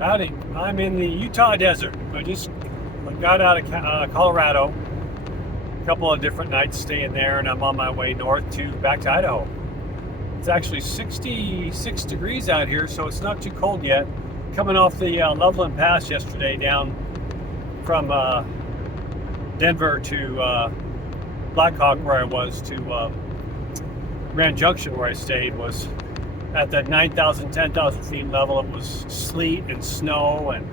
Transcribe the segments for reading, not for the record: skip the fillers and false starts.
Howdy, I'm in the Utah desert. I just got out of Colorado, a couple of different nights staying there, and I'm on my way north back to Idaho. It's actually 66 degrees out here, so it's not too cold yet. Coming off the Loveland Pass yesterday down from Denver to Blackhawk, where I was, to Grand Junction, where I stayed, was at that 9,000, 10,000 feet level. It was sleet and snow, and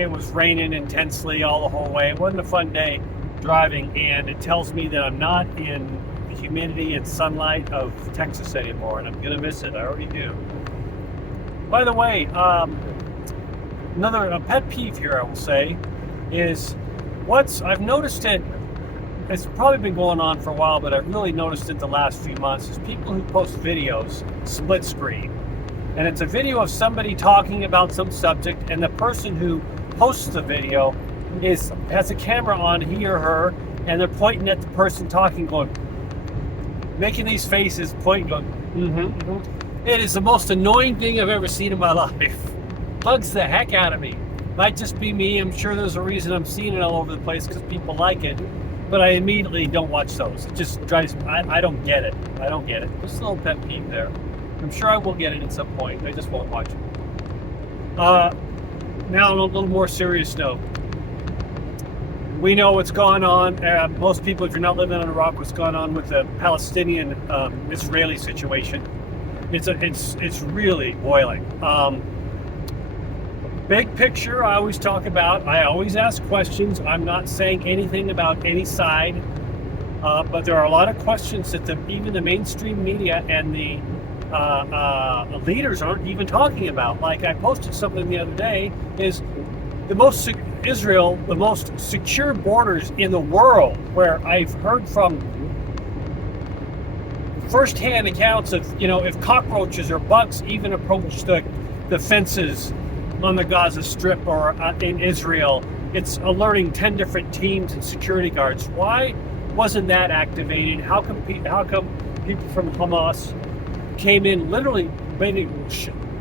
it was raining intensely all the whole way. It wasn't a fun day driving, and it tells me that I'm not in the humidity and sunlight of Texas anymore, and I'm going to miss it. I already do. By the way, another pet peeve here, I will say, is I've noticed it. It's probably been going on for a while, but I've really noticed it the last few months, is people who post videos split screen. And it's a video of somebody talking about some subject, and the person who posts the video has a camera on, he or her, and they're pointing at the person talking, going, making these faces, pointing, going, mm-hmm. It is the most annoying thing I've ever seen in my life. Bugs the heck out of me. Might just be me. I'm sure there's a reason I'm seeing it all over the place, because people like it. But I immediately don't watch those. It just drives me. I don't get it. I don't get it. Just a little pet peeve there. I'm sure I will get it at some point. I just won't watch it. Now on a little more serious note. We know what's going on. Most people, if you're not living under a rock, what's going on with the Palestinian-Israeli situation. It's really boiling. Big picture, I always talk about. I always ask questions. I'm not saying anything about any side, but there are a lot of questions that even the mainstream media and the leaders aren't even talking about. Like I posted something the other day, is the most secure borders in the world, where I've heard from first-hand accounts of, if cockroaches or bugs even approach the fences on the Gaza Strip or in Israel, it's alerting 10 different teams and security guards. Why wasn't that activated? How come people from Hamas came in, literally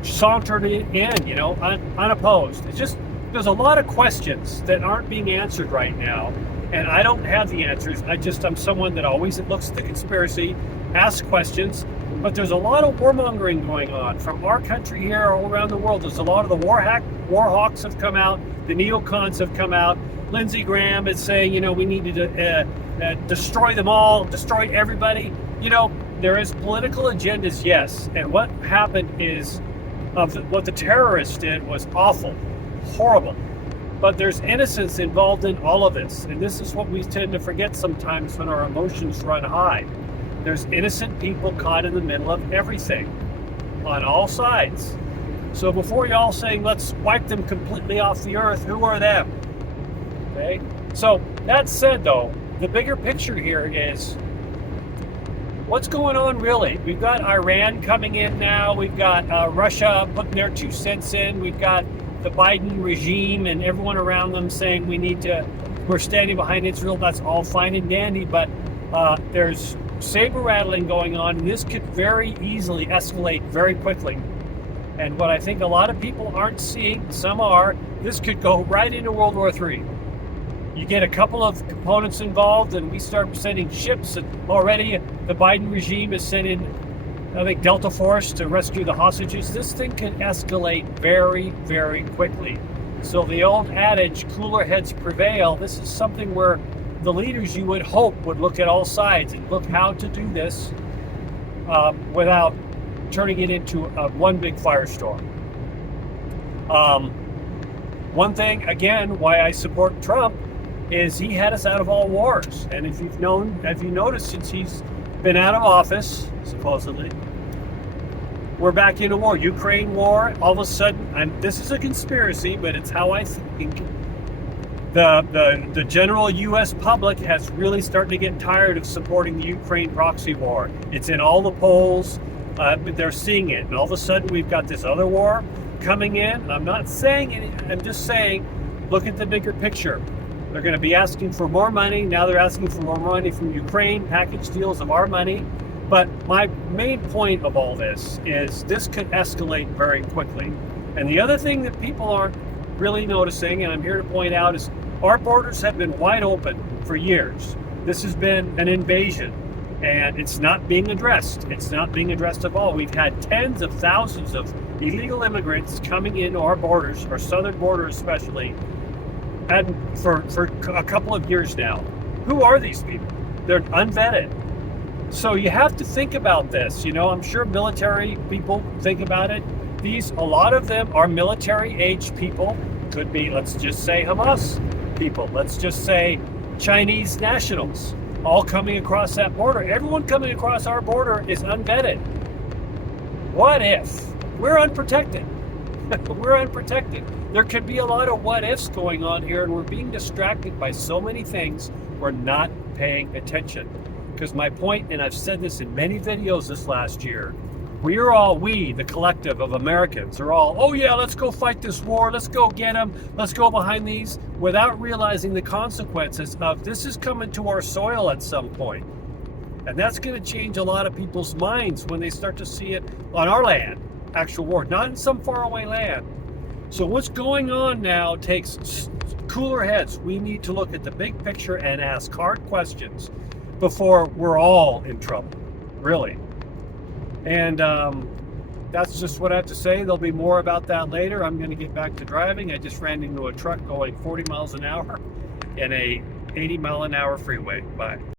sauntered in, unopposed? It's just, there's a lot of questions that aren't being answered right now, and I don't have the answers. I'm someone that always looks at the conspiracy, asks questions. But there's a lot of warmongering going on from our country here all around the world. There's a lot of the war hawks have come out. The neocons have come out. Lindsey Graham is saying, we need to destroy them all, destroy everybody. There is political agendas, yes. And what happened is, what the terrorists did was awful, horrible. But there's innocence involved in all of this. And this is what we tend to forget sometimes when our emotions run high. There's innocent people caught in the middle of everything on all sides. So before y'all saying, let's wipe them completely off the earth, who are them? Okay? So that said, though, the bigger picture here is what's going on really? We've got Iran coming in now. We've got Russia putting their 2 cents in. We've got the Biden regime and everyone around them saying we're standing behind Israel. That's all fine and dandy, but there's saber rattling going on, and this could very easily escalate very quickly. And what I think a lot of people aren't seeing, some are, this could go right into World War III. You get a couple of components involved, and we start sending ships, and already the Biden regime is sending, I think, Delta Force to rescue the hostages. This thing can escalate very, very quickly. So the old adage, cooler heads prevail, this is something where the leaders, you would hope, would look at all sides and look how to do this without turning it into one big firestorm. One thing, again, why I support Trump is he had us out of all wars. And if you noticed, since he's been out of office, supposedly, we're back into war. Ukraine war, all of a sudden, and this is a conspiracy, but it's how I think. The general U.S. public has really started to get tired of supporting the Ukraine proxy war. It's in all the polls, but they're seeing it. And all of a sudden, we've got this other war coming in. I'm not saying anything. I'm just saying, look at the bigger picture. They're going to be asking for more money. Now they're asking for more money from Ukraine, package deals of our money. But my main point of all this is this could escalate very quickly. And the other thing that people aren't really noticing, and I'm here to point out, is our borders have been wide open for years. This has been an invasion, and it's not being addressed. It's not being addressed at all. We've had tens of thousands of illegal immigrants coming into our borders, our southern border especially, and for a couple of years now. Who are these people? They're unvetted. So you have to think about this. You know, I'm sure military people think about it. A lot of them are military-age people. Could be, let's just say, Hamas people. Let's just say Chinese nationals, all coming across that border. Everyone coming across our border is unvetted. What if? We're unprotected. We're unprotected. There could be a lot of what ifs going on here, and we're being distracted by so many things. We're not paying attention. Because my point, and I've said this in many videos this last year, we, the collective of Americans, are all, oh yeah, let's go fight this war, let's go get them, let's go behind these, without realizing the consequences of this is coming to our soil at some point. And that's going to change a lot of people's minds when they start to see it on our land, actual war, not in some faraway land. So what's going on now takes cooler heads. We need to look at the big picture and ask hard questions before we're all in trouble, really. And that's just what I have to say. There'll be more about that later. I'm going to get back to driving. I just ran into a truck going 40 miles an hour in a 80-mile-an-hour freeway. Bye.